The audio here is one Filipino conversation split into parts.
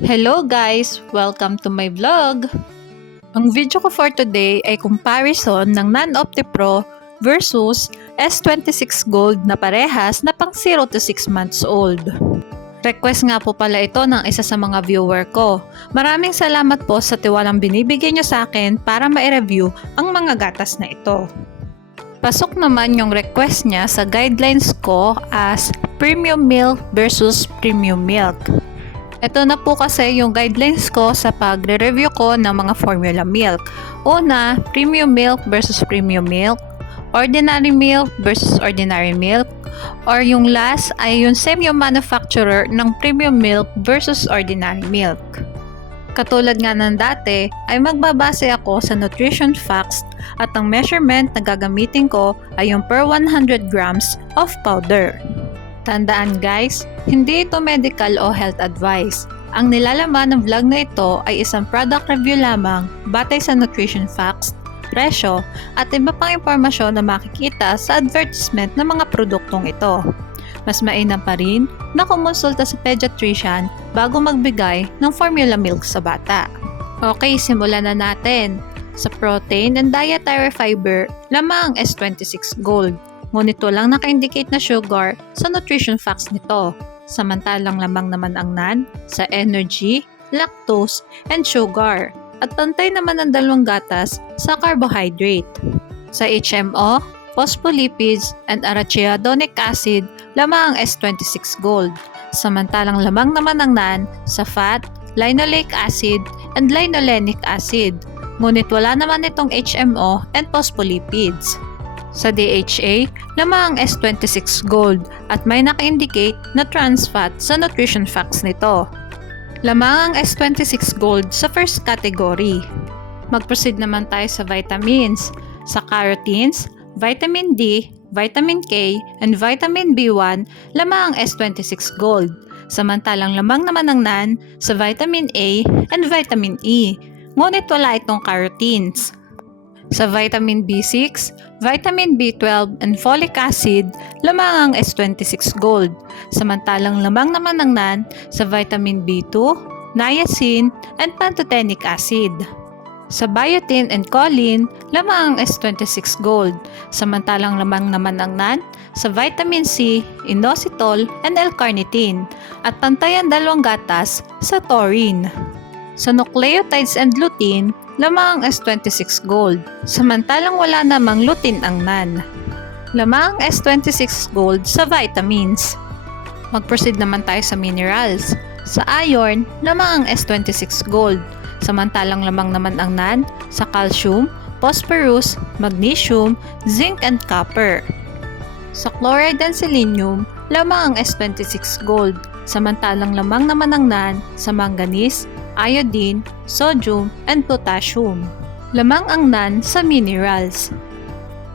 Hello guys! Welcome to my vlog! Ang video ko for today ay comparison ng non-OptiPro versus S26 Gold na parehas na pang 0 to 6 months old. Request nga po pala ito ng isa sa mga viewer ko. Maraming salamat po sa tiwalang binibigay nyo sa akin para ma-review ang mga gatas na ito. Pasok naman yung request niya sa guidelines ko as premium milk versus premium milk. Ito na po kasi yung guidelines ko sa pagre-review ko ng mga formula milk. Una, premium milk versus premium milk, ordinary milk versus ordinary milk, or yung last ay yung same yung manufacturer ng premium milk versus ordinary milk. Katulad nga ng dati, ay magbabase ako sa nutrition facts at ang measurement na gagamitin ko ay yung per 100 grams of powder. Tandaan guys, hindi ito medical o health advice. Ang nilalaman ng vlog na ito ay isang product review lamang batay sa nutrition facts, presyo, at iba pang impormasyon na makikita sa advertisement ng mga produktong ito. Mas mainam pa rin na kumonsulta sa pediatrician bago magbigay ng formula milk sa bata. Okay, simulan na natin. Sa protein and dietary fiber, lamang ang S26 Gold. Ngunit walang naka-indicate na sugar sa nutrition facts nito. Samantalang lamang naman ang NAN sa energy, lactose, and sugar. At pantay naman ang dalawang gatas sa carbohydrate. Sa HMO, phospholipids, and arachidonic acid, lamang ang S26 Gold. Samantalang lamang naman ang NAN sa fat, linoleic acid, and linolenic acid. Ngunit wala naman itong HMO and phospholipids. Sa DHA, lamang ang S26 Gold at may naka-indicate na trans fat sa nutrition facts nito. Lamang ang S26 Gold sa first category. Mag-proceed naman tayo sa vitamins. Sa carotenes, vitamin D, vitamin K, and vitamin B1, lamang ang S26 Gold. Samantalang lamang naman ang NAN sa vitamin A and vitamin E. Ngunit wala itong carotenes. Sa vitamin B6, vitamin B12, and folic acid, lamang ang S26 Gold. Samantalang lamang naman ang NAN sa vitamin B2, niacin, and pantothenic acid. Sa biotin and choline, lamang ang S26 Gold. Samantalang lamang naman ang NAN sa vitamin C, inositol, and L-carnitine. At pantay ang dalawang gatas sa taurine. Sa nucleotides and lutein, lamang ang S26 Gold, samantalang wala namang lutein ang NAN. Lamang ang S26 Gold sa vitamins. Mag-proceed naman tayo sa minerals. Sa iron, lamang ang S26 Gold, samantalang lamang naman ang NAN sa calcium, phosphorus, magnesium, zinc, and copper. Sa chloride and selenium, lamang ang S26 Gold, samantalang lamang naman ang NAN sa manganese, iodine, sodium, and potassium. Lamang ang NAN sa minerals.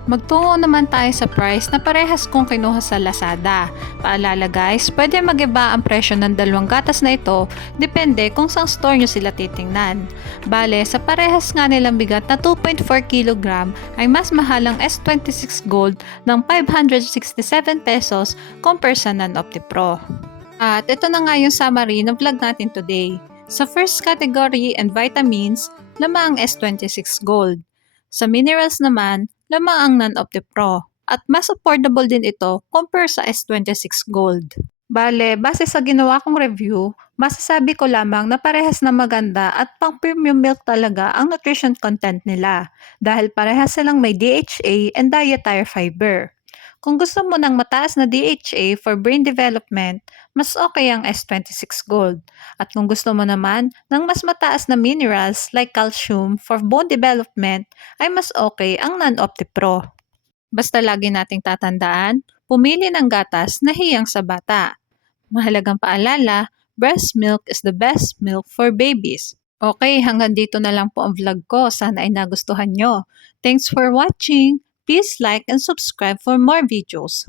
Magtungo naman tayo sa price na parehas kong kinuha sa Lazada. Paalala guys, pwede mag-iba ang presyo ng dalawang gatas na ito depende kung saan store nyo sila titingnan. Bale, sa parehas nga nilang bigat na 2.4 kg ay mas mahal ang S26 Gold ng 567 pesos compare sa non-OptiPro. At ito na nga yung summary ng vlog natin today. Sa first category and vitamins, lamang ang S26 Gold. Sa minerals naman, lamang ang non-OptiPro. At mas affordable din ito compare sa S26 Gold. Bale, base sa ginawa kong review, masasabi ko lamang na parehas na maganda at pang premium milk talaga ang nutrition content nila dahil parehas silang may DHA and dietary fiber. Kung gusto mo ng mataas na DHA for brain development, mas okay ang S26 Gold. At kung gusto mo naman ng mas mataas na minerals like calcium for bone development, ay mas okay ang non-OptiPro. Basta lagi nating tatandaan, pumili ng gatas na hiyang sa bata. Mahalagang paalala, breast milk is the best milk for babies. Okay, hanggang dito na lang po ang vlog ko. Sana ay nagustuhan nyo. Thanks for watching! Please like and subscribe for more videos.